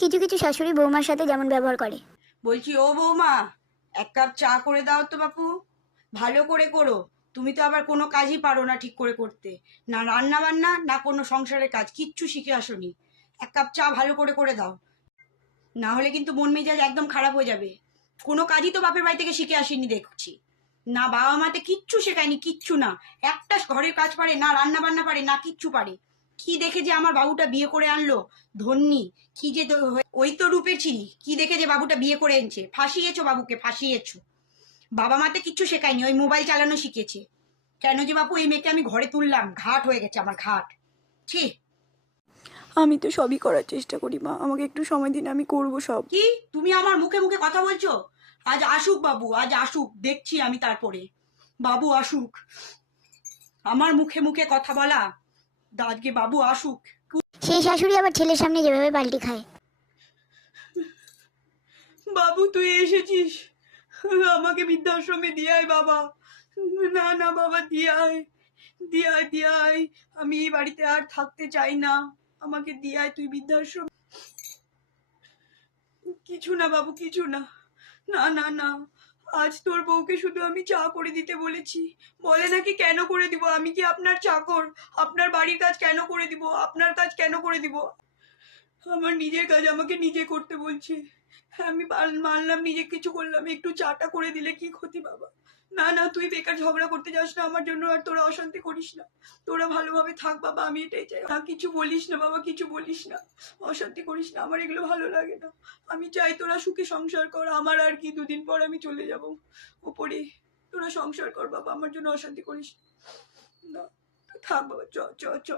কিছু কিছু শাশুড়ি বৌমার সাথে যেমন ব্যবহার করে। বলছি, ও বৌমা, এক কাপ চা করে দাও তো বাপু, ভালো করে করো। তুমি তো আবার কোনো কাজই পারো না ঠিক করে করতে, না রান্না বান্না না কোনো সংসারের কাজ, কিচ্ছু শিখে আসোনি। এক কাপ চা ভালো করে করে দাও, না হলে কিন্তু মন মেজাজ একদম খারাপ হয়ে যাবে। কোনো কাজই তো বাপের বাড়ি থেকে শিখে আসেনি দেখছি, না বাবা মাতে কিচ্ছু শেখায়নি, কিচ্ছু না। একটা ঘরের কাজ পারে না, রান্না বান্না পারে না, কিচ্ছু পারে। কি দেখে যে আমার বাবুটা বিয়ে করে আনলো, ধন্যি। কি যে ওই তো রূপে ছিলি, কি দেখে যে বাবুটা বিয়ে করে এনেছে। ফাঁসিয়েছো বাবুকে, ফাঁসিয়েছো। বাবা মাতে কিচ্ছু শেখায়নি, ওই মোবাইল চালানো শিখেছে। কেন যে বাপু এই মেয়েকে আমি ঘরে তুললাম, ঘাট হয়ে গেছে আমার, ঘাট। ছি। আমি তো সবই করার চেষ্টা করি মা, আমাকে একটু সময় দিন, আমি করব সব। কি তুমি আমার মুখে মুখে কথা বলছো? আজ আসুক বাবু, আজ আসুক, দেখছি আমি তারপরে। বাবু আসুক, আমার মুখে মুখে কথা বলা, আজকে বাবু আসুক। সেই শাশুড়ি আবার ছেলের সামনে যেভাবে পাল্টি খায়। বাবু তুই এসেছিস, আমাকে বৃদ্ধাশ্রমে দিয়ে আয় বাবা। না না বাবা, দিয়ে আয়, দিয়ে আয়, দিয়ে আয়। আমি এই বাড়িতে আর থাকতে চাই না, আমাকে দিয়ে আয় তুই বৃদ্ধাশ্রম। কিছু না বাবু, কিছু না। না না না, আজ তোর বউকে শুধু আমি চা করে দিতে বলেছি। বলে নাকি কেন করে দিব, আমি কি আপনার চাকর? আপনার বাড়ির কাজ কেন করে দিব, আপনার কাজ কেন করে দিব? আমার নিজের কাজ আমাকে নিজে করতে বলছে। হ্যাঁ আমি মানলাম, নিজে কিছু করলাম, একটু চাটা করে দিলে কি ক্ষতি বাবা? না না, তুই বেকার ঝগড়া করতে যাস না আমার জন্য, আর তোরা অশান্তি করিস না। তোরা ভালোভাবে থাক বাবা, আমি এটাই চাই। না কিছু বলিস না বাবা, কিছু বলিস না, অশান্তি করিস না, আমার এগুলো ভালো লাগে না। আমি চাই তোরা সুখে সংসার কর, আমার আর কি, দুদিন পর আমি চলে যাব উপরে। তোরা সংসার কর বাবা, আমার জন্য অশান্তি করিস না। থাক বাবা, চ চ চ।